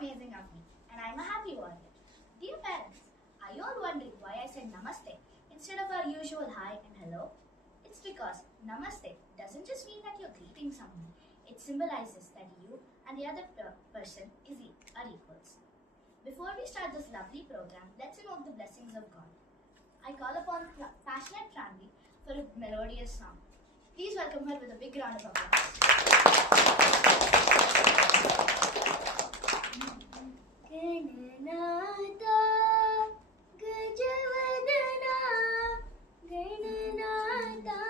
amazing of me, and I'm a happy warrior. Dear parents, are you all wondering why I said namaste instead of our usual hi and hello? It's because namaste doesn't just mean that you're greeting someone. It symbolizes that you and the other person are equals. Before we start this lovely program, let's invoke the blessings of God. I call upon passionate Tranvi for a melodious song. Please welcome her with a big round of applause. Gananatha Gajavadana Gananatha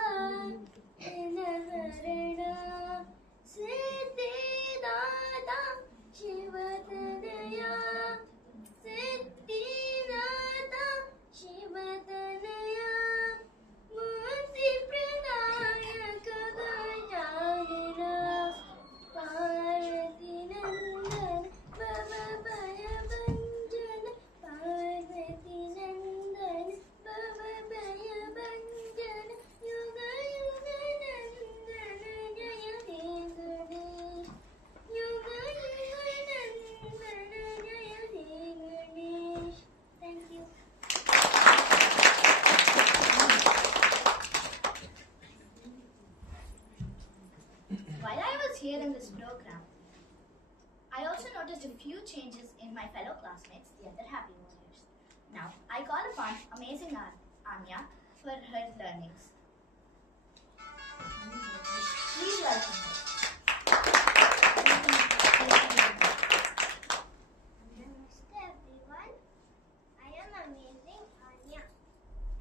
Ganaharana Siddhidata Shivatadaya Siddhidata Shivatadaya Priti Prakash Gajanana Parvati Nandan Baba Baya Banjana Parvati Nandan Baba Baya Banjana Yuga Yuga Nandana Jaya He Ganesh Yuga Yuga Nandana Jaya He Ganesh. Thank you. While I was here in this program, I also noticed a few changes in my fellow classmates, the other happy warriors. Now, I call upon amazing Anya for her learnings. Please welcome her. Namaste everyone. I am amazing Anya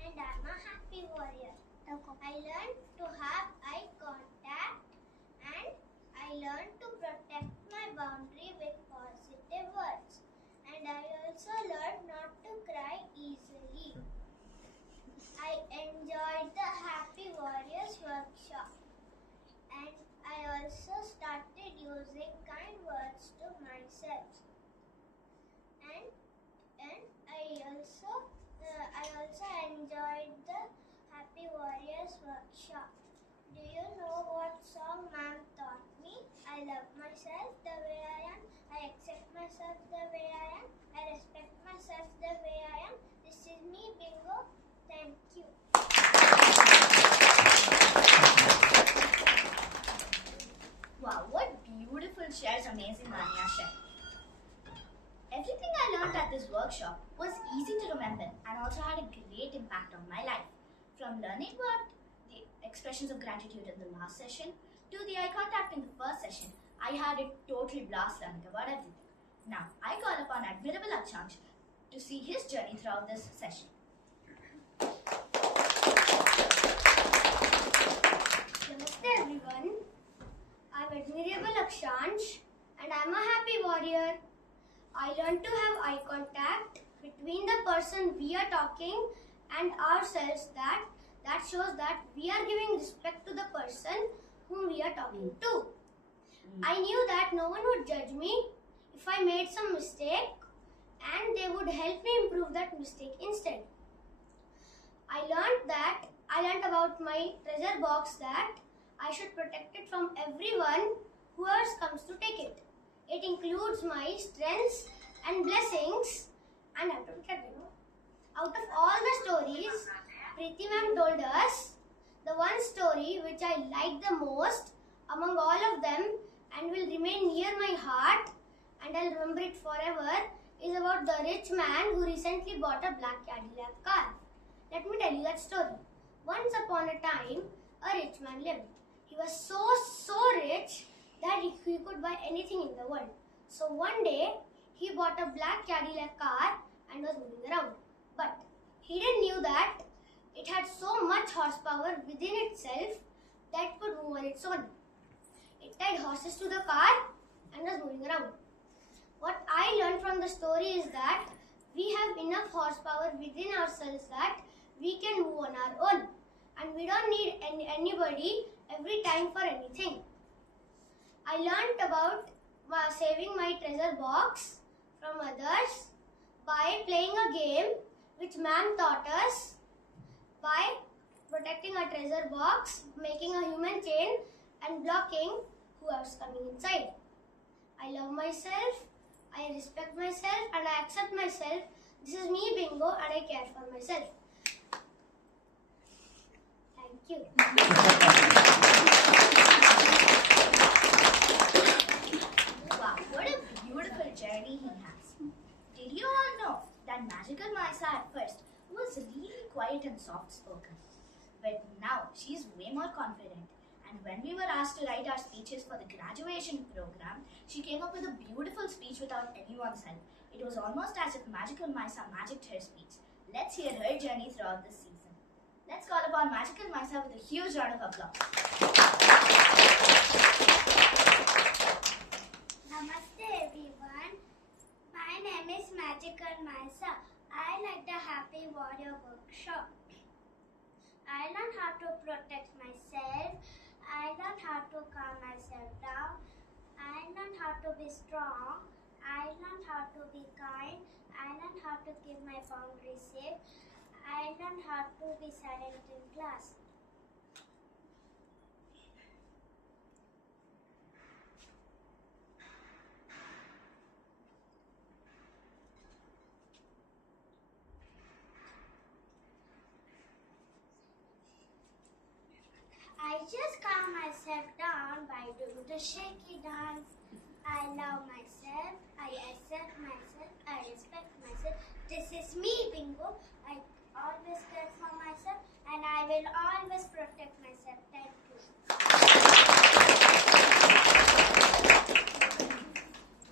and I am a happy warrior. I learned to have eye contact and I learned to protect my boundary with positive words. And I also learned not to cry easily. I enjoyed the Happy Warriors workshop and I also started using kind words to myself. And I also enjoyed the Happy Warriors workshop. Do you know what song ma'am taught me? I love myself the way I am. I accept myself the way I am. I respect myself the way I am. This is me, Bingo. Thank you. Wow, what beautiful shares amazing Anya shared. Everything I learned at this workshop was easy to remember and also had a great impact on my life. From learning about the expressions of gratitude in the last session to the eye contact in the first session, I had a total blast learning about everything. Now, I call upon Admirable Akshansh to see his journey throughout this session. Namaste everyone. I'm Admirable Akshansh and I'm a happy warrior. I learned to have eye contact between the person we are talking and ourselves. That shows that we are giving respect to the person whom we are talking to. I knew that no one would judge me if I made some mistake and they would help me improve that mistake instead. I learned about my treasure box that I should protect it from everyone who else comes to take it. It includes my strengths and blessings and I have to protect it. Out of all the stories, Priti ma'am told us the one story which I like the most among all of them and will remain near my heart and I'll remember it forever is about the rich man who recently bought a black Cadillac car. Let me tell you that story. Once upon a time, a rich man lived. He was so rich that he could buy anything in the world. So one day, he bought a black Cadillac car and was moving around. But he didn't knew that it had so much horsepower within itself that it could move on its own. It tied horses to the car and was moving around. What I learned from the story is that we have enough horsepower within ourselves that we can move on our own. And we don't need anybody every time for anything. I learned about saving my treasure box from others by playing a game which ma'am taught us by protecting a treasure box, making a human chain and blocking who else coming inside. I love myself I respect myself and I accept myself. This is me, Bingo, and I care for myself. Thank you. Wow, what a beautiful journey he has. Did you all know that Magical Maisa at first was really quiet and soft spoken? But now she's way more confident. And when we were asked to write our speeches for the graduation program, she came up with a beautiful speech without anyone's help. It was almost as if Magical Maisa magicked her speech. Let's hear her journey throughout this season. Let's call upon Magical Maisa with a huge round of applause. Namaste everyone. My name is Magical Maisa. I like the Happy Warrior workshop. I learned how to protect myself. I learned how to calm myself down. I learned how to be strong. I learned how to be kind. I learned how to keep my boundaries safe. I learned how to be silent in class. I just calm myself down by doing the shaky dance. I love myself, I accept myself, I respect myself. This is me, Bingo. I always care for myself and I will always protect myself. Thank you.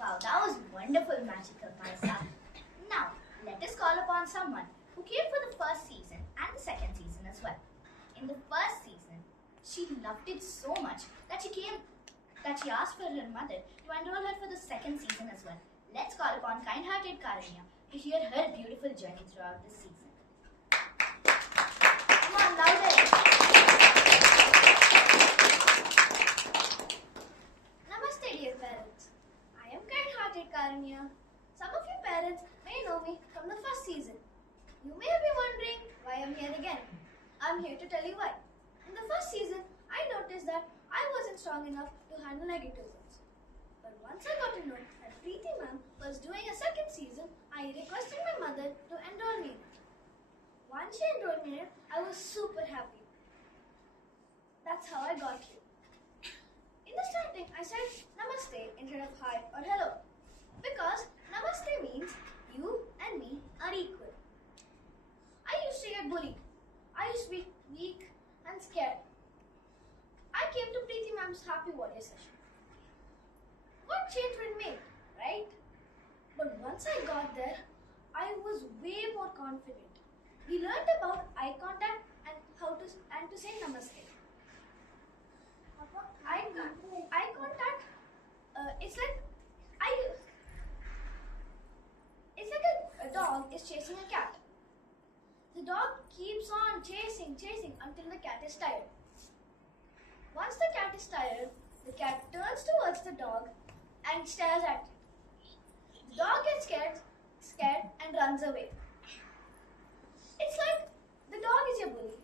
Wow, that was wonderful, Magical Maisa. Now, let us call upon someone who came for the first season and the second season as well. In the first season, she loved it so much that she asked for her mother to enroll her for the second season as well. Let's call upon kind-hearted Karanya to hear her beautiful journey throughout this season. Come on, louder! Namaste, dear parents. I am kind-hearted Karanya. Some of you parents may know me from the first season. You may be wondering why I am here again. I am here to tell you why. In the first season, I noticed that I wasn't strong enough to handle negative words. But once I got to know that Priti ma'am was doing a second season, I requested my mother to enroll me in it. Once she enrolled me in it, I was super happy. That's how I got here. In the starting, I said Namaste instead of hi or hello. Because Namaste means you and me are equal. I used to get bullied. I used to be weak and scared. I came to Priti ma'am's Happy Warrior session. What changed with me, right? But once I got there, I was way more confident. We learned about eye contact and to say namaste. Eye contact. It's like a dog is chasing a cat. The dog keeps on chasing until the cat is tired. Once the cat is tired, the cat turns towards the dog and stares at it. The dog gets scared and runs away. It's like the dog is your bully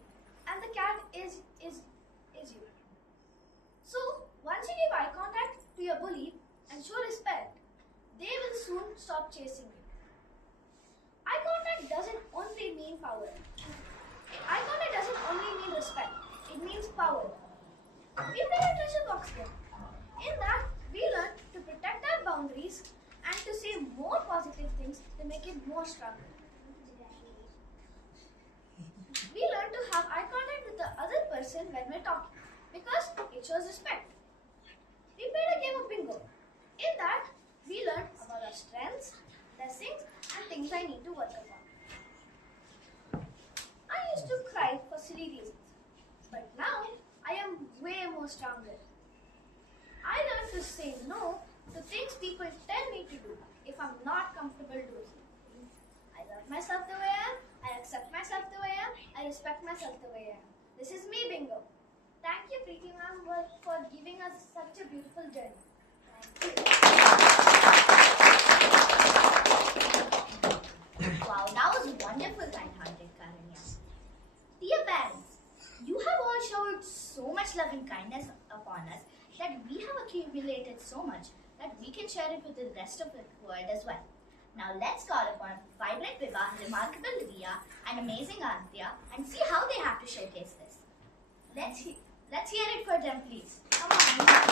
and the cat is you. So once you give eye contact to your bully and show respect, they will soon stop chasing you. Eye contact doesn't only mean power. Eye contact doesn't only mean respect. It means power. We play a treasure box game. In that, we learn to protect our boundaries and to say more positive things to make it more stronger. We learn to have eye contact with the other person when we're talking because it shows respect. We played a game of bingo. In that, we learn about our strengths, blessings, and things I need to work upon. I used to cry for silly reasons, but now I am way more stronger. I learned to say no to things people tell me to do if I'm not comfortable doing. I love myself the way I am, I accept myself the way I am, I respect myself the way I am. This is me, Bingo. Thank you, Priti ma'am, for giving us such a beautiful journey. Thank you. Wow, that was wonderful, kind-hearted Karanya. Dear parents, you have all showered so much love and kindness upon us that we have accumulated so much that we can share it with the rest of the world as well. Now let's call upon Vibrant Viva, Remarkable Riya, and Amazing Antya and see how they have to showcase this. Let's hear it for them, please. Come on.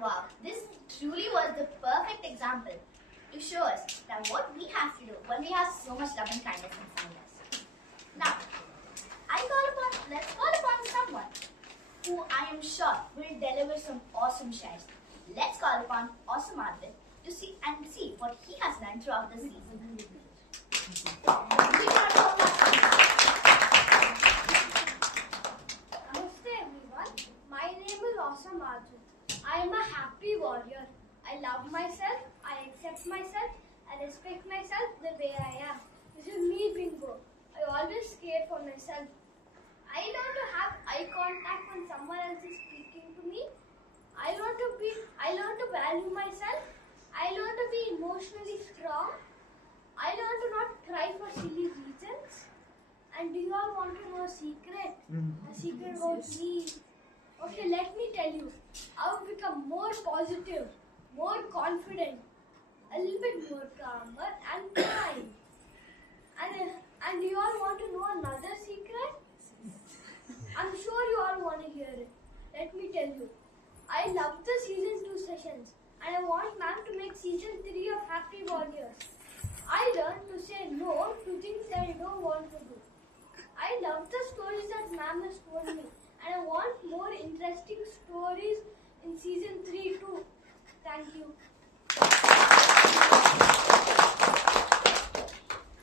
Wow, this truly was the perfect example to show us that what we have to do when we have so much love and kindness inside us. Now, let's call upon someone who I am sure will deliver some awesome shares. Let's call upon Awesome Arvind to see what he has learned throughout the season. Namaste everyone. My name is Awesome Arjun. I am a happy warrior. I love myself, I accept myself, I respect myself the way I am. This is me, Bingo. a secret? A secret about me? Okay, let me tell you. I've become more positive, more confident, a little bit more calmer and kind. And you all want to know another secret? I'm sure you all want to hear it. Let me tell you. I love the season 2 sessions and I want ma'am to make season 3 of Happy Warriors. I learned to say no to things that I don't want to do. I love the stories that ma'am has told me and I want more interesting stories in season 3 too. Thank you.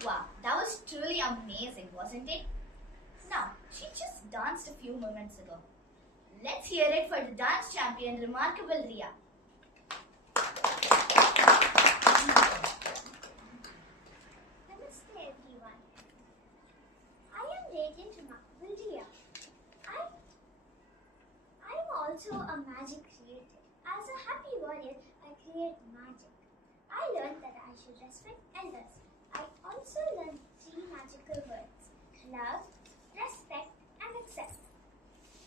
Wow, that was truly amazing, wasn't it? Now, she just danced a few moments ago. Let's hear it for the dance champion, remarkable Ria. Namaste everyone. I am Radiant Remarkable Ria. I'm also a magic creator. As a happy warrior, I create magic. I learned that I should respect elders. I also learned 3 magical words: love, respect, and accept.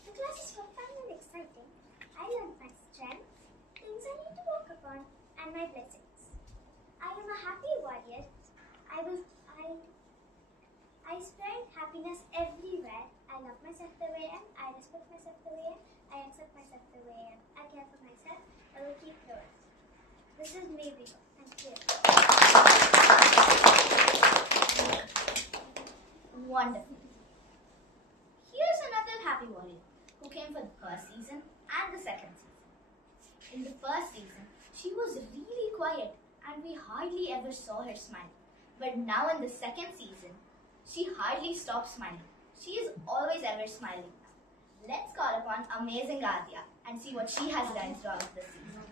The classes were fun and exciting. I learned my strengths, things I need to work upon, and my blessings. I am a happy warrior. I spread happiness everywhere. I love myself the way I am. I respect myself the way I am. I accept myself the way I am. I care for myself. I will keep growing. This is me, Vito. Thank you. Wonderful. Here's another happy warrior who came for the first season and the second season. In the first season, she was really quiet and we hardly ever saw her smile. But now in the second season, she hardly stops smiling. She is always ever smiling. Let's call upon amazing Adya and see what she has done throughout the season.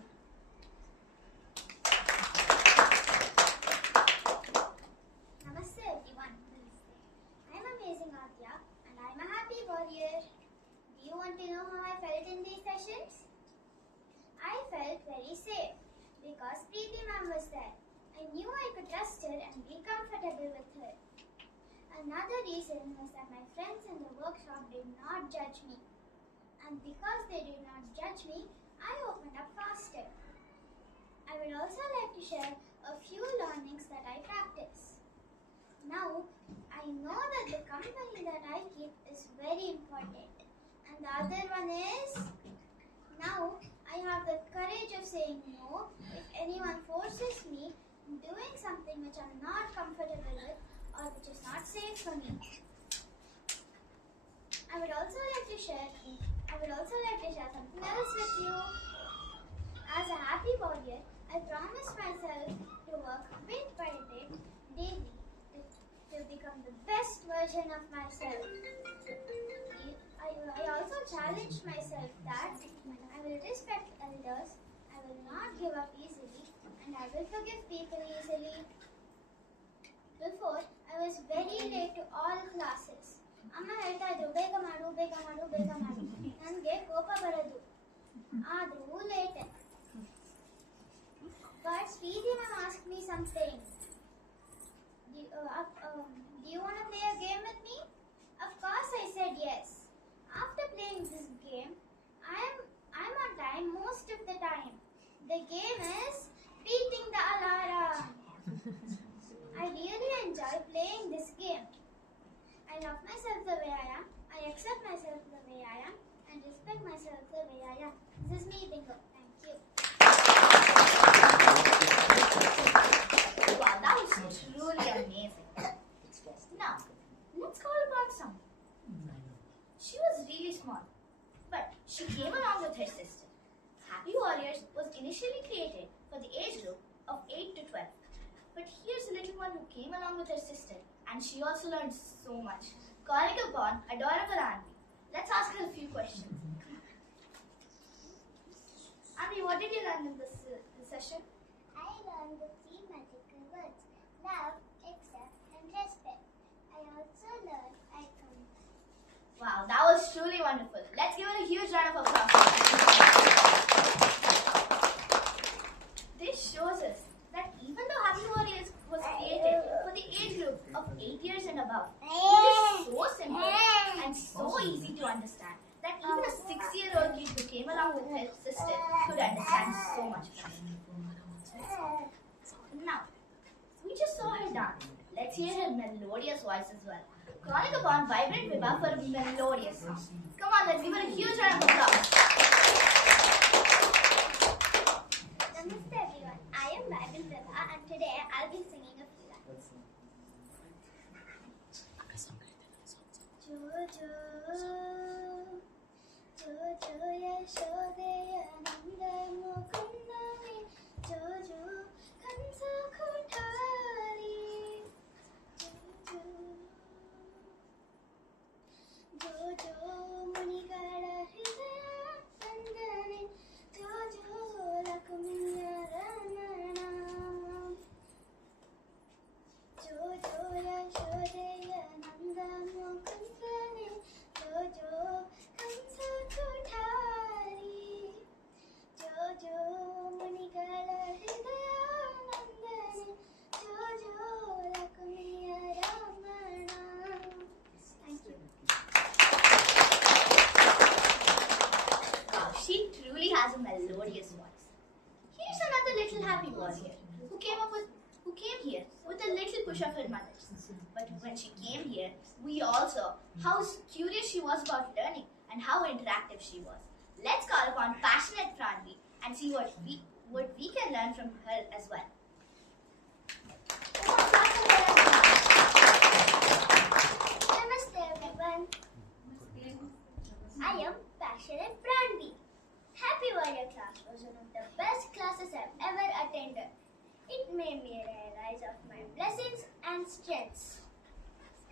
Namaste everyone. I am amazing Adya and I am a happy warrior. Do you want to know how I felt in these sessions? I felt very safe because Priti ma'am was there. I knew I could trust her and be comfortable with her. Another reason was that my friends in the workshop did not judge me. And because they did not judge me, I opened up faster. I would also like to share a few learnings that I practice. Now, I know that the company that I keep is very important. And the other one is, now I have the courage of saying no if anyone forces me in doing something which I'm not comfortable with or which is not safe for me. I would also like to share something else with you. As a happy warrior, I promise myself to work bit by bit daily to become the best version of myself. I also challenged myself that I will respect elders, I will not give up easily, and I will forgive people easily. Before, I was very late to all classes. ಅಮ್ಮ ಹೇಳ್ತಾ ಇದ್ರು ಬೇಗ ಮಾಡು ನನಗೆ ಕೋಪ ಬರೋದು ಆದ್ರೂ late. But Priti ma'am asked me something. Do you want to play a game with me? Of course I said yes. After playing this game, I'm on time most of the time. The game is beating the alarm. I really enjoy playing this game. I love myself the way I am, I accept myself the way I am, and respect myself the way I am. This is me, Bingo. Thank you. Wow, that was truly amazing. Now, let's call upon some. She was really small, but she came along with her sister. Happy Warriors was initially created for the age group of 8 to 12. But here's a little one who came along with her sister and she also learned so much. Calling upon adorable Anvi. Let's ask her a few questions. Anvi, what did you learn in this session? I learned the 3 magical words: love, accept, and respect. I also learned icon. Wow, that was truly wonderful. Let's give her a huge round of applause. This shows us that even though Happy Warriors was created for the age group of 8 years and above, it is so simple easy to understand that even a 6-year-old kid who came along with her sister could understand so much from it. Now, we just saw her dance. Let's hear her melodious voice as well. Calling upon Vibrant Vibha for a melodious song. Come on, let's give her a huge round of applause. Namaste everyone. I am Vibrant Vibha and today I'll be singing a few lines. Jo Yashodeya Nanda Mukundane Jo Kansa Kotari Jo Munigala Hridaya Nandane Jo Lakshmiya Ramana Jo Yashodeya Nanda Mukundane Jo Kansa Kotari Jo Munigala Hridaya Nandane Jo Lakshmiya Ramana. Thank you. Wow, she truly has a melodious voice. Here's another little happy warrior who came here with a little push of her mother's. But when she came here, we all saw how curious she was about learning and how interactive she was. Let's call upon passionate Pranvi and see what we can learn from her as well. Come on, clap for her and Namaste everyone. I am Passionate Pranvi. Happy Warrior class was one of the best classes I've ever attended. It made me realize of my blessings and strengths.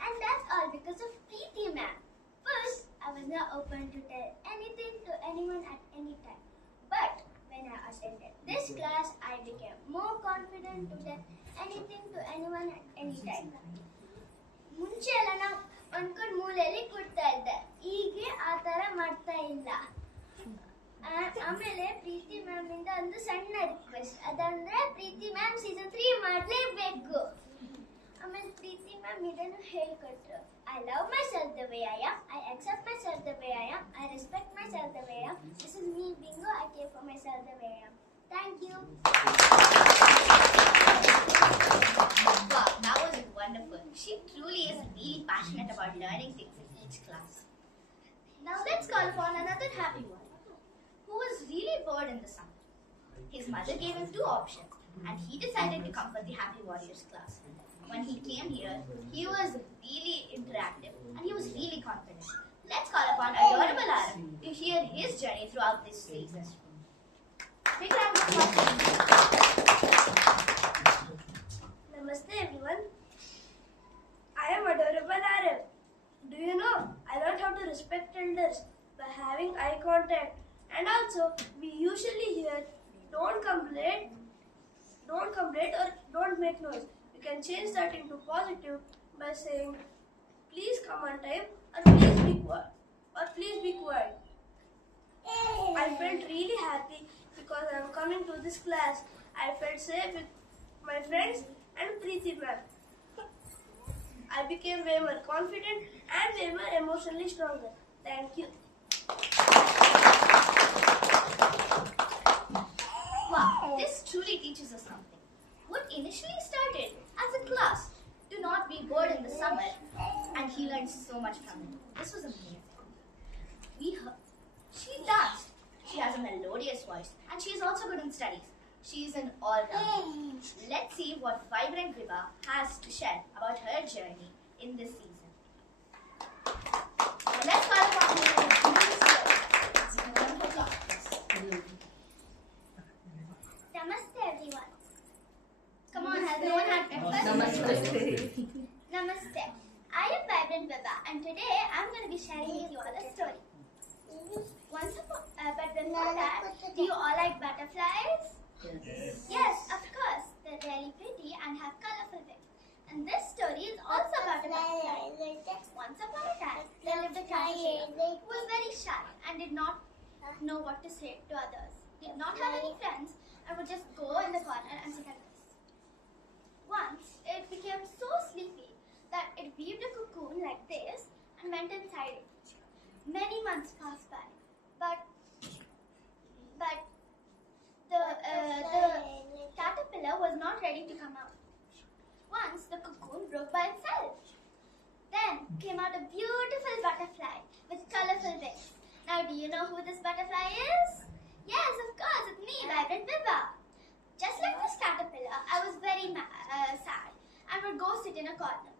And that's all because of Priti ma'am. First, I was not open to tell anything to anyone at any time. But when I attended this class, I became more confident to tell anything to anyone at any time. ಮುಂಚೆ ಎಲ್ಲ ನಾವು ಅನ್ಕೊಂಡು ಮೂಲೆಯಲ್ಲಿ ಕೊಡ್ತಾ ಇದ್ದೆ, ಹೀಗೆ ಆ ತರ ಮಾಡ್ತಾ ಇಲ್ಲ. ಆಮೇಲೆ ಪ್ರೀತಿ ಮ್ಯಾಮ್ ಇಂದ ಒಂದು ಸಣ್ಣ ರಿಕ್ವೆಸ್ಟ್, ಅದಂದ್ರೆ ಪ್ರೀತಿ ಮ್ಯಾಮ್ ಸೀಸನ್ 3 ಮಾಡಲೇಬೇಕು. ಆಮೇಲೆ ಪ್ರೀತಿ ಮ್ಯಾಮ್ ಇದನ್ನು ಹೇಳ್ಕೊಟ್ರು. I love myself the way I am. I accept myself the way I am. I respect myself the way I am. This is me, Bingo. I care for myself the way I am. Thank you. wow, that was wonderful. She truly is really passionate about learning things in each class. Now let's call upon another happy one who was really bored in the summer. His mother gave him 2 options and he decided to come for the Happy Warriors class. When he came here, he was really interactive and he was really confident. Let's call upon adorable Aram to hear his journey throughout this season. Big round of applause. Namaste everyone. I am adorable Aram. Do you know, I learned how to respect elders by having eye contact. And also, we usually hear, don't come late or don't make noise. We can change that into positive by saying, please come on time or please be quiet. I felt really happy because I am coming to this class. I felt safe with my friends and Priti ma'am. I became way more confident and way more emotionally stronger. Thank you. Wow, this truly teaches us something. What initially started as a class to not be bored in the summer, and he learned so much from it. This was amazing. She danced. She has a melodious voice, and she is also good in studies. She is an all-rounder. Let's see what Vibrant Vibha has to share about her journey in this season. Now let's call upon her. Namaste everyone. Come on, has no one had Namaste. I am Vibrant Vibha and today I'm going to be sharing with you all a story. But before that, do you all like butterflies? Yes, of course. They're really pretty and have colorful wings. And this story is also about a butterfly. Once upon a time, there lived a caterpillar who was very shy and did not know what to say to others. Did not have any friends and would just go in the corner and sit and rest. Once, it became so sleepy that it weaved a cocoon like this and went inside it. Many months passed by, but the caterpillar was not ready to come out. Once the cocoon broke by itself. Then came out a beautiful butterfly with colorful wings. Now, do you know who this butterfly is? Yes, of course, it's me, Vibrant Vibha. Just like this caterpillar, I was very sad and would go sit in a corner.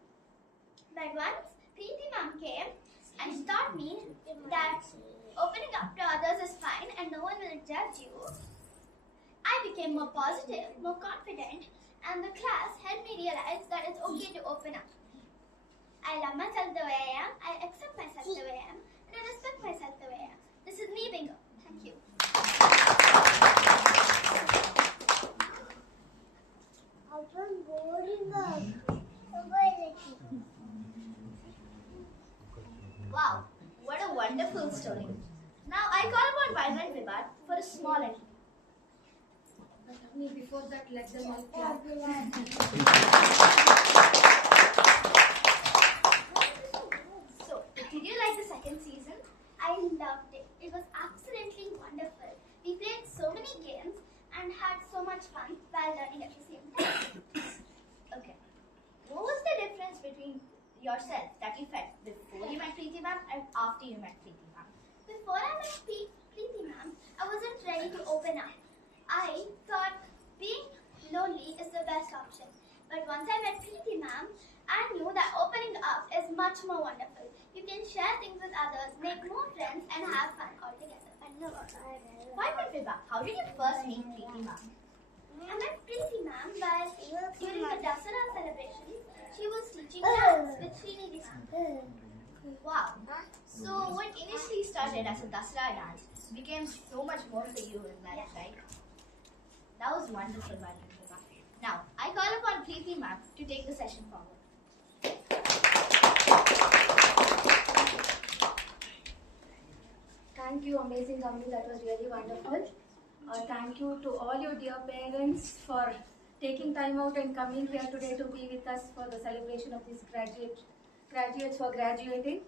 But once Priti Mom came and she taught me that opening up to others is fine and no one will judge you, I became more positive, more confident, and the class helped me realize that it's okay to open up. I love myself the way I am, I accept myself the way I am, and I respect myself the way I am. This is me, Bingo. Thank you. Wow, what a wonderful story. Now I call upon Vibrant Vibha for a small activity. Before that, let them all clap. So, did you like the second season? I loved it. It was absolutely wonderful. We played so many games and had so much fun while learning at the same time. Okay. What was the difference between yourself that you felt before you met Priti Ma'am and after you met Priti Ma'am? Before I met Priti Ma'am, I wasn't ready to open up. I thought being lonely is the best option. But once I met Priti Ma'am, I knew that opening up is much more wonderful. You can share things with others, make more friends, and have fun altogether. Vibrant Vibha, how did you first meet Priti Ma'am? I met Priti Ma'am while during the Dasara celebration. She was teaching dance with Srinidhi Ma'am. Wow. So what initially started as a Dasara dance became so much more for you in life, right? That was wonderful, Vibrant Vibha. Now, I call upon Priti Ma'am to take the session forward. Thank you, amazing company. That was really wonderful. Thank you to all your dear parents for taking time out and coming here today to be with us for the celebration of these graduates for graduating.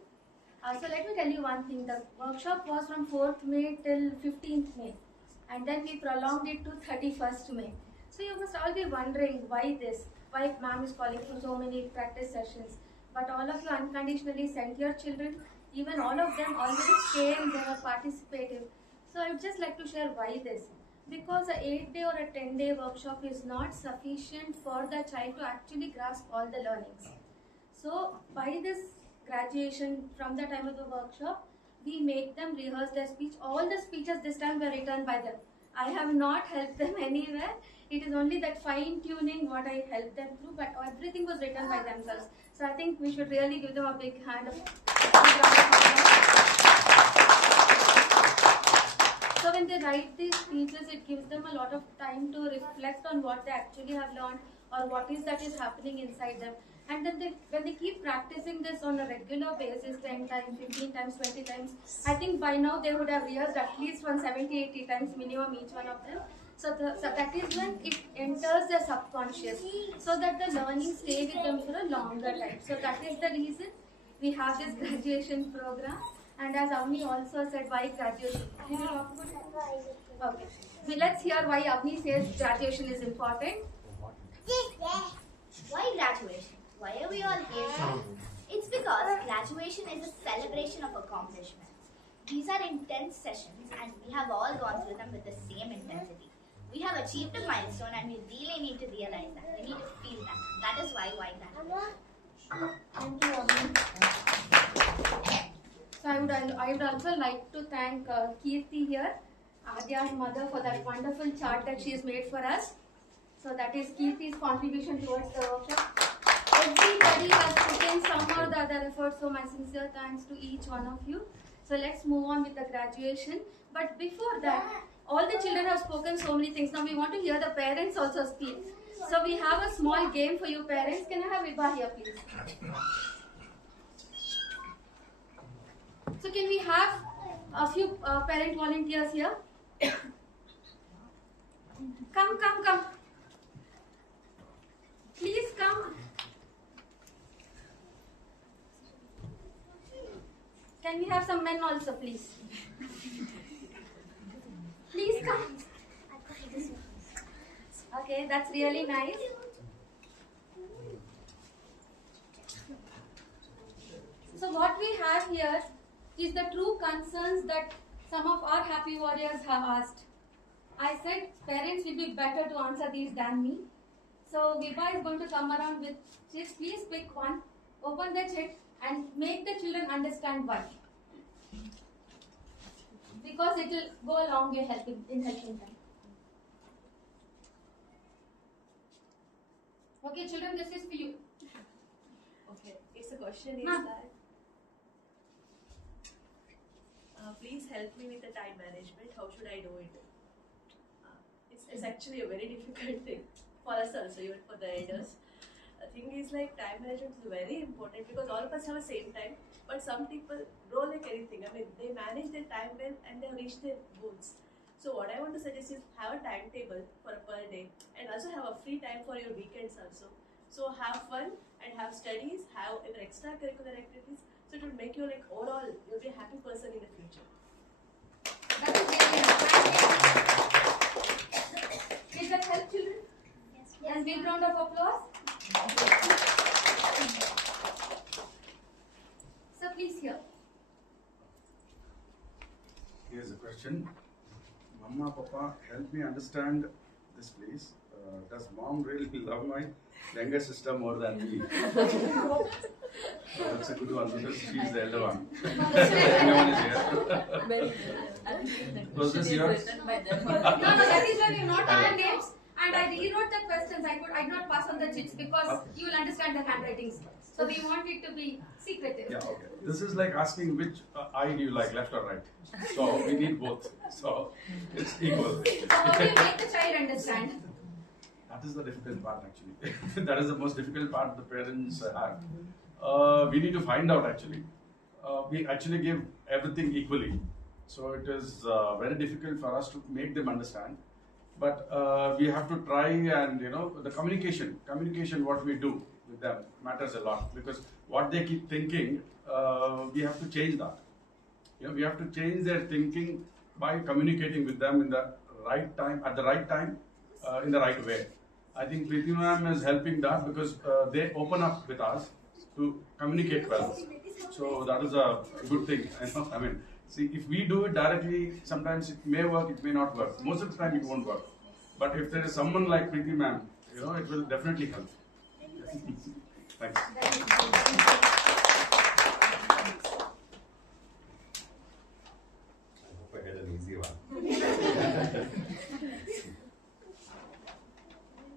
So let me tell you one thing. The workshop was from 4th May till 15th May. And then we prolonged it to 31st May. So you must all be wondering why this, why ma'am is calling for so many practice sessions. But all of you unconditionally sent your children, even all of them already came, they were participative. So I would just like to share why this. Because a 8-day or a 10-day workshop is not sufficient for the child to actually grasp all the learnings. So by this graduation, from the time of the workshop, we make them rehearse their speech. All the speeches this time were written by them. I have not helped them anywhere. It is only that fine tuning what I helped them through, but everything was written by themselves. So I think we should really give them a big hand of So when they write these speeches, it gives them a lot of time to reflect on what they actually have learned or what is that is happening inside them. And then when they keep practicing this on a regular basis, 10 times, 15 times, 20 times, I think by now they would have rehearsed at least 170, 80 times minimum each one of them. So that is when it enters their subconscious, so that the learning stays with them for a longer time. So that is the reason we have this graduation program. And as Avni also said, why graduation? Did you talk about it? Okay. So let's hear why Avni says graduation is important. Why graduation? Why are we all here? It's because graduation is a celebration of accomplishments. These are intense sessions and we have all gone through them with the same intensity. We have achieved a milestone and we really need to realize that. We need to feel that. That is why graduation. Thank you, Avni. So I would also like to thank Kirti here, Adya's mother, for that wonderful chart that she has made for us. So that is Kirti's contribution towards the workshop. Everybody has put in some or the other effort, so my sincere thanks to each one of you. So let's move on with the graduation. But before that, all the children have spoken so many things. Now we want to hear the parents also speak. So we have a small game for you parents. Can I have Vibha here, please? So can we have a few parent volunteers here? Come. Please come. Can we have some men also, please? Please come. Okay, that's really nice. So what we have here is the true concerns that some of our happy warriors have asked. I said parents will be better to answer these than me. So Vibha is going to come around with chits. Please pick one, open the chit and make the children understand why. Because it will go a long way in helping them. Okay, children, this is for you. Okay, it's a question is Ma'am. that please help me with the time management. How should I do it? It's actually a very difficult thing for us also, even for the elders. The thing is like time management is very important because all of us have the same time, but some people don't like anything. I mean, they manage their time well and they reach their goals. So what I want to suggest is have a timetable for a per day and also have a free time for your weekends also. So have fun and have studies, have even extracurricular activities. So it will make you like overall, you'll be a happy person in the future. That is really nice. Did that help, children? Yes. And big round of applause. So please here. Here's a question. Mama, Papa, help me understand this, please. Does mom really love my younger sister more than me? That's a good one because she's the elder one. Everyone is here. Was this yours? No, that is why we have not our names. And I rewrote the questions. I did not pass on the chits because you will understand the handwritings. So we want it to be secretive. Yeah, okay. This is like asking which eye do you like, left or right? So we need both. So it's equal. So how do you make the child understand? That is the difficult part actually. That is the most difficult part the parents have. We need to find out actually. We actually give everything equally. So it is very difficult for us to make them understand. But we have to try and, the communication what we do with them matters a lot because what they keep thinking, we have to change that. We have to change their thinking by communicating with them in the right time, at the right time, in the right way. I think Priti ma'am is helping that because they open up with us to communicate well. So that is a good thing. I mean, see, if we do it directly, sometimes it may work, it may not work. Most of the time it won't work. But if there is someone like Priti ma'am, it will definitely help. Thanks. I hope I had an easy one.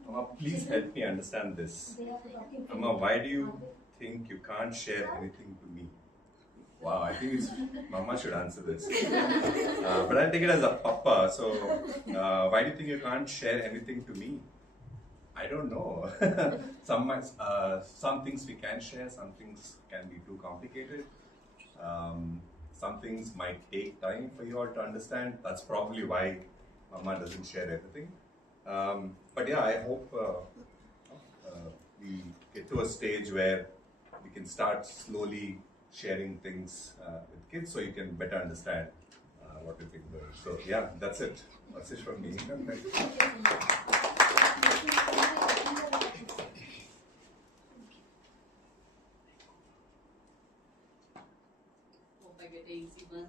Mama, please help me understand this. Mama, why do you think you can't share anything to me? Wow, I think Mama should answer this. But I'll take it as a papa. So, why do you think you can't share anything to me? I don't know. Some things we can share, some things can be too complicated. Some things might take time for you all to understand. That's probably why Mama doesn't share everything. But yeah, I hope we get to a stage where we can start slowly sharing things with kids so you can better understand what we've been doing. So yeah, that's it. That's it from me. Hope I get an easy one.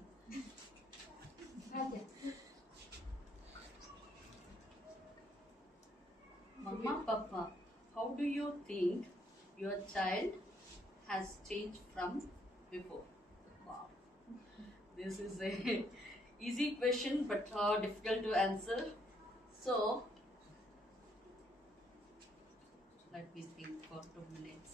Mama, Papa, how do you think your child has changed from before? Wow. This is a easy question but difficult to answer. So, let me think for 2 minutes.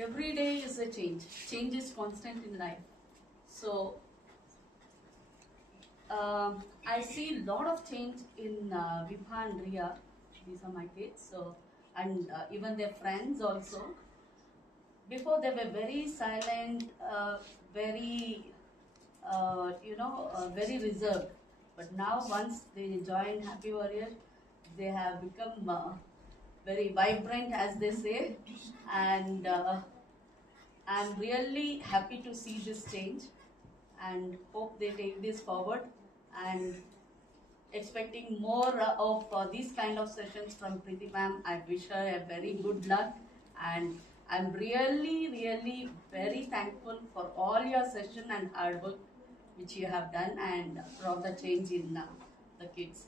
Every day is a change. Change is constant in life. So, I see a lot of change in Vibha and Riya. These are my kids. So, and even their friends also. Before they were very silent, very, very reserved. But now once they joined Happy Warrior, they have become very vibrant, as they say, and I'm really happy to see this change, and hope they take this forward, and expecting more of these kind of sessions from Priti ma'am. I wish her a very good luck, and I'm really very thankful for all your session and hard work which you have done and brought the change in the kids.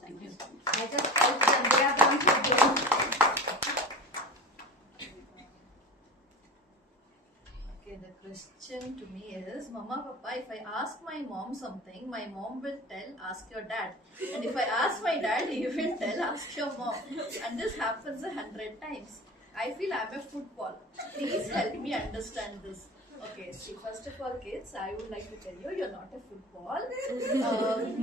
Thank you. I just hope that they are going to grow. Okay, the question to me is, Mama, Papa, if I ask my mom something, my mom will tell, ask your dad. And if I ask my dad, he will tell, ask your mom. And this happens 100 times. I feel I'm a football. Please help me understand this. Okay, see, first of all, kids, I would like to tell you, you're not a football.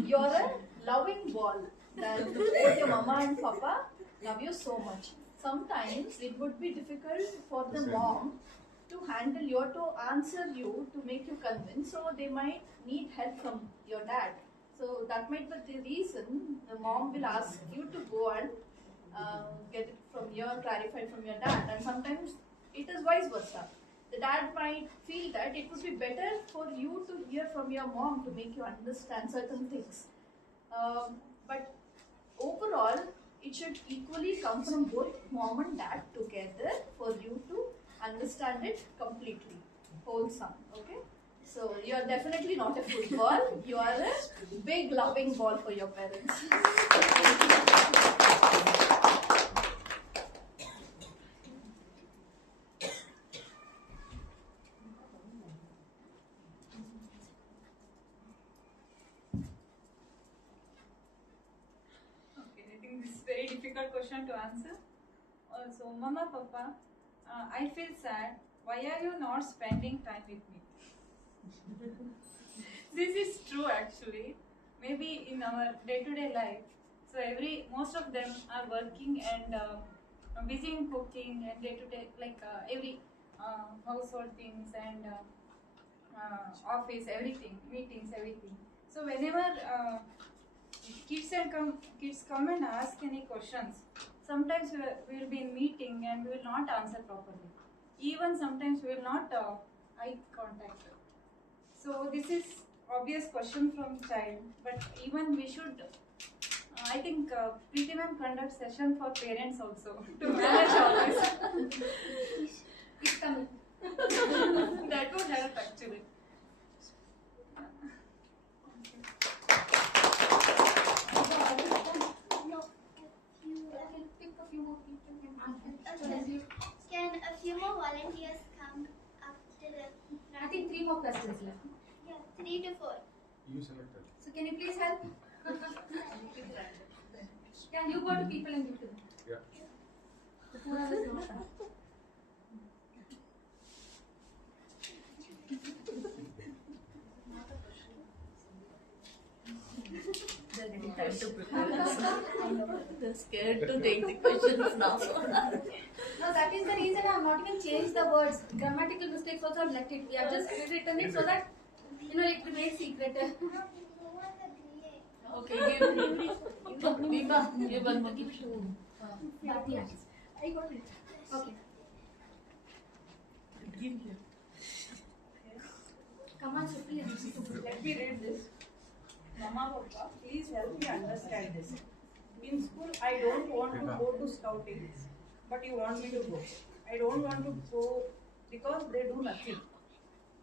You're a loving ball. That both your mama and papa love you so much. Sometimes it would be difficult for the mom to handle you, to answer you, to make you convinced. So they might need help from your dad. So that might be the reason the mom will ask you to go and get it from clarified from your dad. And sometimes it is vice versa. The dad might feel that it would be better for you to hear from your mom to make you understand certain things. But overall, it should equally come from both mom and dad together for you to understand it completely, wholesome. Okay? So you are definitely not a football. You are a big loving ball for your parents. Okay, I think this is a very difficult question to answer. So, Mama, Papa, I feel sad. Why are you not spending time with me? This is true actually. Maybe in our day-to-day life. So most of them are working and busy in cooking and day-to-day, like every household things and office, everything, meetings, everything. So whenever kids come and ask any questions, sometimes we will be in meeting and we will not answer properly. Even sometimes we will not eye contact. So this is obvious question from child, but even we should. I think Priti ma'am conduct session for parents also to manage all this. It's coming. That would help actually. Can a few more volunteers come after the? I think 3 more questions left. Yeah, 3 to 4. You selected. So can you please help? Can you go to people and give to them? Yeah. Whoever is not. They're getting time to prepare. They're scared to take the questions now. No, that is the reason I have not even changed the words. Grammatical mistakes also I've left it. We have just rewritten it so that it remains secret. Okay, give Viva, give one more. I got it. Okay. Give here. Come on, Supriya. Let me read this. Mama, Papa, please help me understand this. In school, I don't want to go to scouting, but you want me to go. I don't want to go because they do nothing.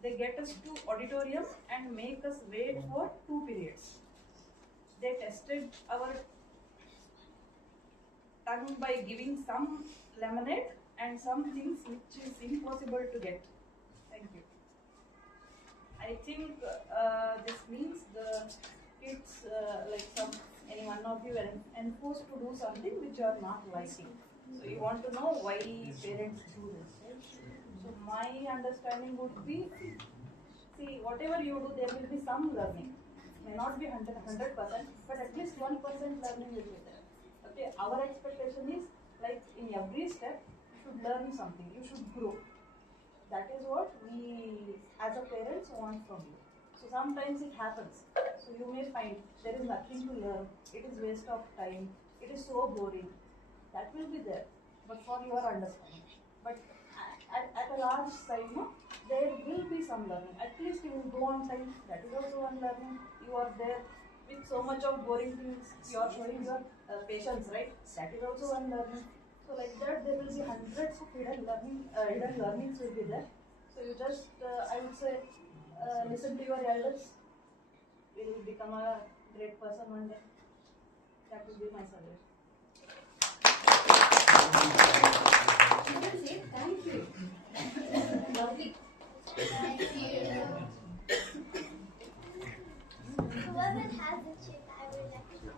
They get us to auditorium and make us wait for 2 periods. They tested our tongue by giving some lemonade and some things which is impossible to get. Thank you. I think this means the kids, any one of you are enforced to do something which you are not liking. So you want to know why parents do this. Right? So my understanding would be, see, whatever you do, there will be some learning. May not be 100%, but at least 1% learning will be there. Okay, our expectation is, like in every step, you should learn something, you should grow. That is what we as a parents want from you. So sometimes it happens. So you may find there is nothing to learn, it is waste of time, it is so boring. that will be there, but for your understanding. But at a large size, no, there will be some learning. At least you will go on site, that is also one learning. You are there with so much of boring things, you are showing your patience, right? That is also one learning. So like that, there will be hundreds of hidden learnings will be there. So you just, I would say, listen to your elders. You will become a great person one day. That will be my suggestion. Thank you. Lovely. Whoever has the chip, I would like to know.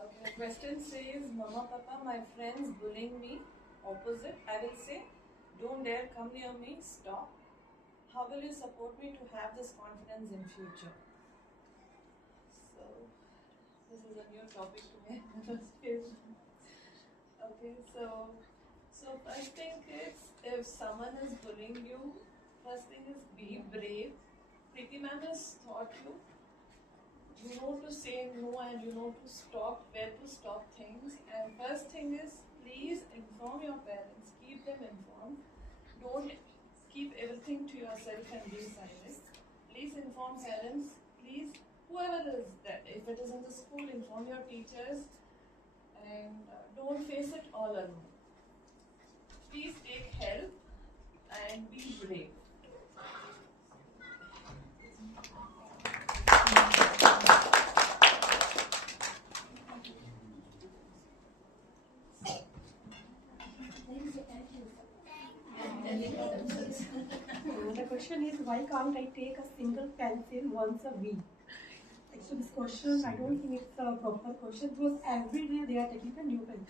Okay, the question says, Mama, Papa, my friends bullying me. Opposite, I will say, don't dare come near me, stop. How will you support me to have this confidence in future? So, this is a new topic to me. Okay, so first thing is, if someone is bullying you, first thing is be brave. Priti ma'am has taught you, you know to say no and you know to stop, where to stop things. And first thing is, please inform your parents, keep them informed. Don't keep everything to yourself and be silent. Please inform parents, please, whoever is that, if it is in the school, inform your teachers, and don't face it all alone. Please take help and be brave. The question is, why can't I take a single pencil once a week? Actually, this question, I don't think it's a proper question because every day they are taking a new pencil.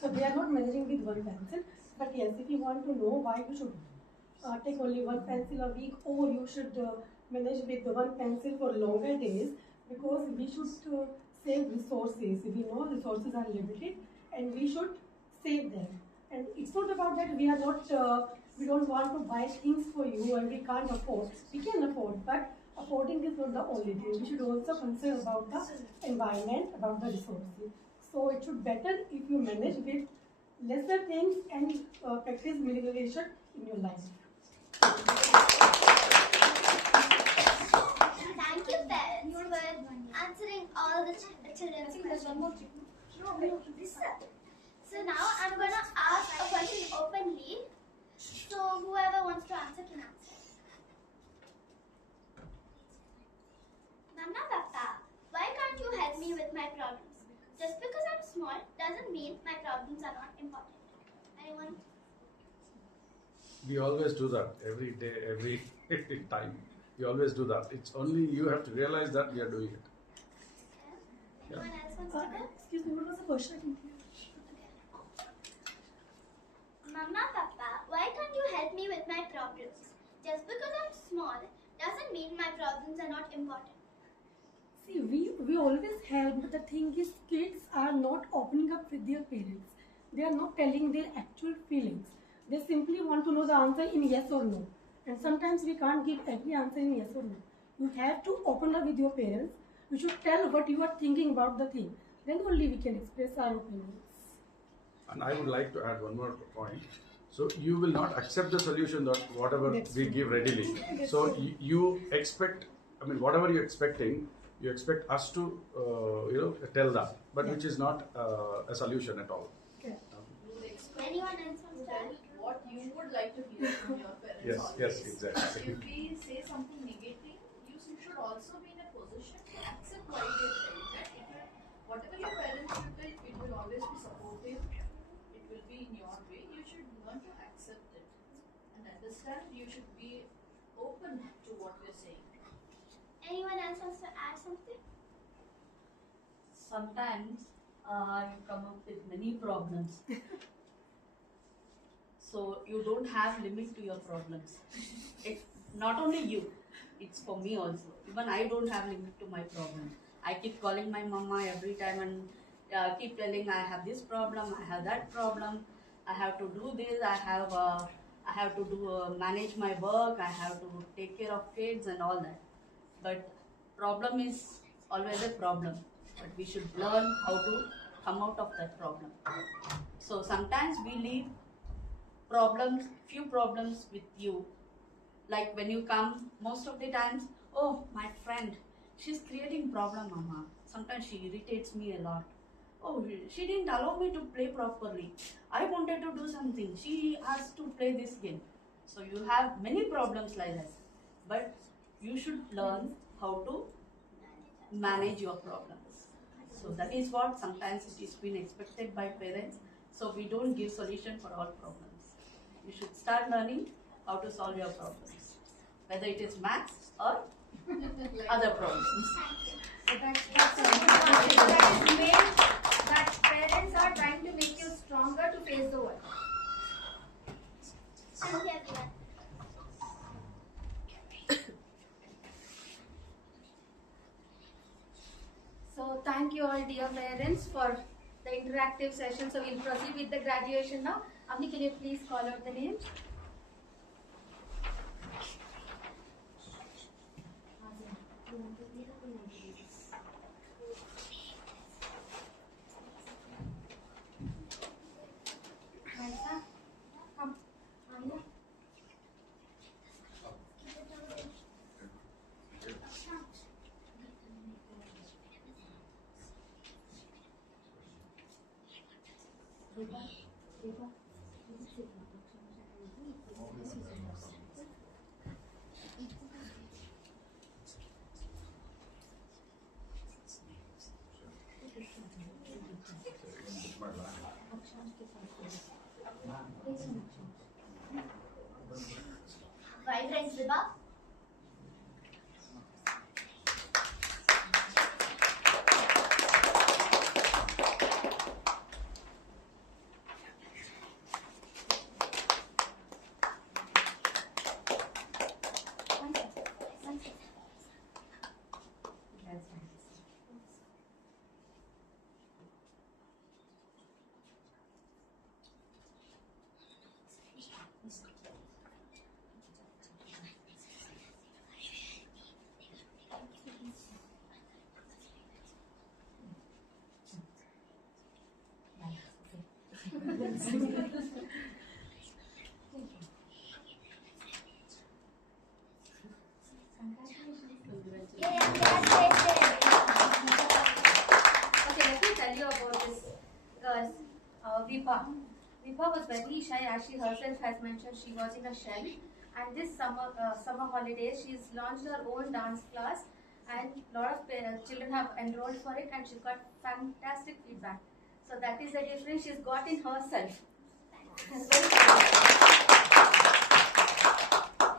So they are not managing with one pencil. But yes, if you want to know why you should take only one pencil a week, or you should manage with one pencil for longer days, because we should save resources. We know resources are limited and we should save them. And it's not about that we are not, we don't want to buy things for you and we can't afford. We can afford, but affording is not the only thing. We should also concern about the environment, about the resources. So it should better if you manage with lesser things and practice minimalization in your life. Thank you, parents, for answering all the children's questions. So now I'm going to ask a question openly. So whoever wants to answer can answer. Mama, Papa, why can't you help me with my problems? Just because I'm small doesn't mean my problems are not important. Anyone? We always do that every day, every time. We always do that. It's only you have to realize that we are doing it. Anyone else wants to go? Excuse me, what was the question? Mama, Papa, why can't you help me with my problems? Just because I'm small doesn't mean my problems are not important. See, we always help, but the thing is, kids are not opening up with their parents. They are not telling their actual feelings. They simply want to know the answer in yes or no. And sometimes we can't give every answer in yes or no. You have to open up with your parents. You should tell what you are thinking about the thing. Then only we can express our opinions. And I would like to add one more point. So you will not accept the solution that whatever we give readily. So you expect, I mean, whatever you're expecting, you expect us to, tell that, but which is not a solution at all. Anyone else wants to add? What you would like to hear from your parents. Yes, always. yes, exactly. If we say something negative, you should also be in a position to accept why they tell that. Whatever your parents will tell, it will always be supportive. It will be in your way. You should learn to accept it and understand. You should be open to what we're saying. Anyone else wants to add something? Sometimes you come up with many problems. So you don't have limit to your problems. It's not only you, it's for me also. Even I don't have limit to my problems. I keep calling my mama every time and keep telling I have this problem, I have that problem, I have to do this, I have to do manage my work, I have to take care of kids and all that. But problem is always a problem. But we should learn how to come out of that problem. So sometimes we leave few problems with you. Like when you come, most of the times, oh, my friend, she's creating problem, mama. Sometimes she irritates me a lot. Oh, she didn't allow me to play properly. I wanted to do something. She has to play this game. So you have many problems like that. But you should learn how to manage your problems. So that is what sometimes it is been expected by parents. So we don't give solution for all problems. You should start learning how to solve your problems, whether it is maths or other problems. So that is made that parents are trying to make you stronger to face the world. So thank you all dear parents for the interactive session. So we'll proceed with the graduation now. Amni, can you please call out the names? Maisa, come. Anya. Vibrant Vibha. Okay, let me tell you about this girl, Vibha. Vibha was very shy, as she herself has mentioned. She was in a shell, and this summer holidays, she's launched her own dance class, and a lot of children have enrolled for it, and she got fantastic feedback. So that is the difference she's got in herself.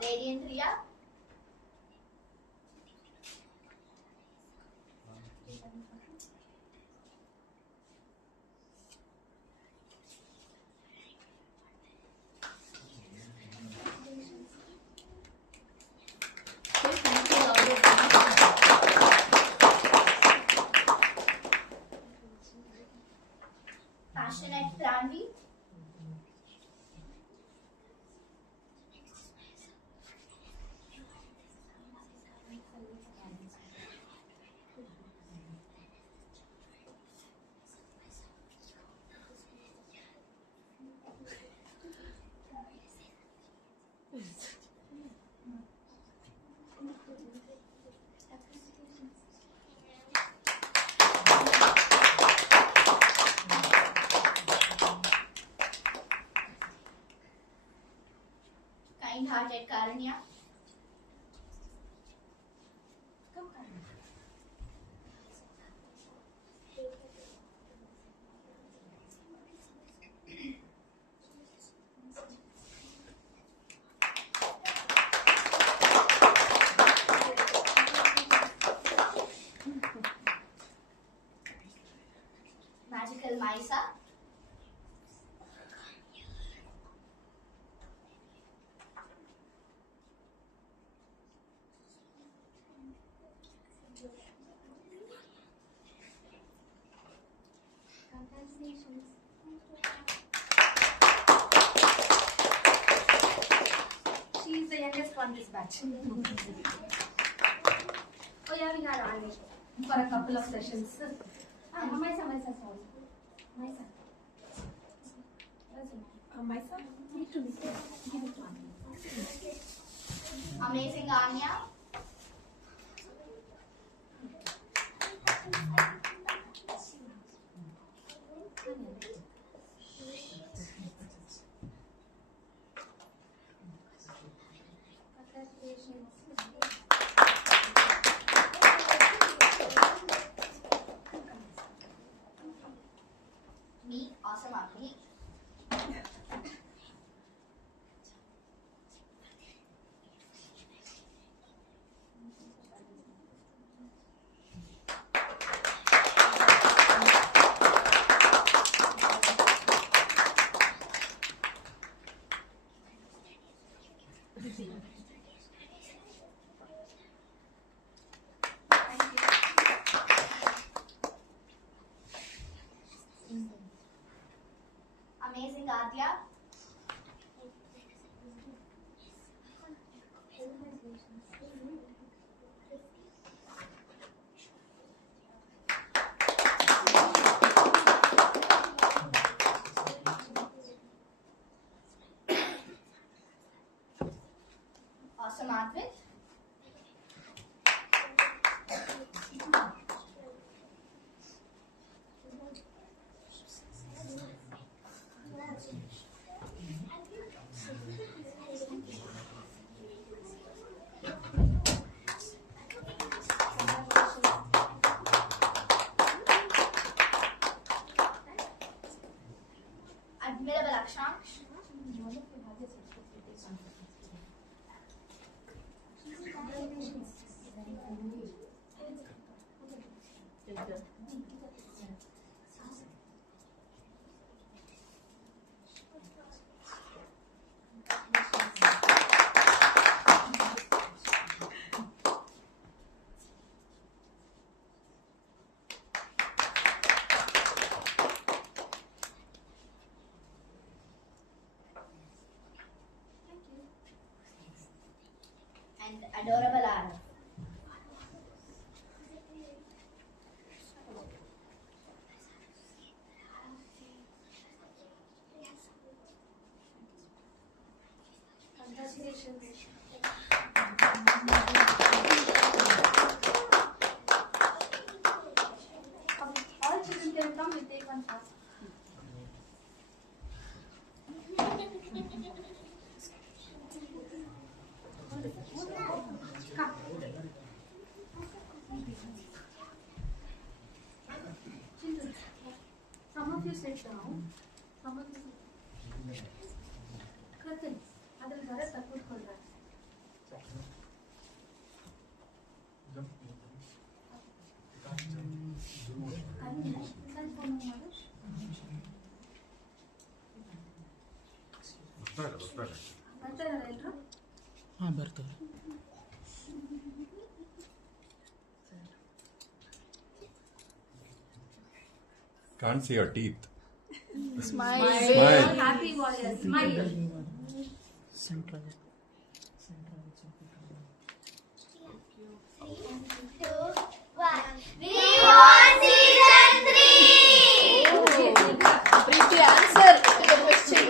Radiant Ria. Passionate Pranvi. Kind-hearted Karanya. Magical Maisa. She is the youngest one this batch. we had animation for a couple of sessions. Maisa, sorry. Maisa. Maisa, need to meet you. Give it to me. Amazing Anya. Me, awesome Agni. Amazing Adya. Awesome Advit. Admirable Akshansh. And adorable Ara. Congratulations. All children can come, we take one fast. Come. Children, some of you sit down. Some of you sit down. Curtain. ಅದ್ರಲ್ಲಿ ಬರತ್ತ ಕೂತ್ಕೊಳ್ರ. ಬರ್ತಾರ ಎಲ್ರು? ಹಾಂ ಬರ್ತಾರೆ. Can't see your teeth. Smile. Smile. Happy warrior. Smile. Central. We want season 3! Priti, answer the question.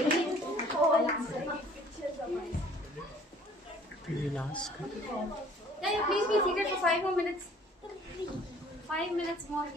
We'll ask. Yeah, please be seated for 5 more minutes. 5 minutes more.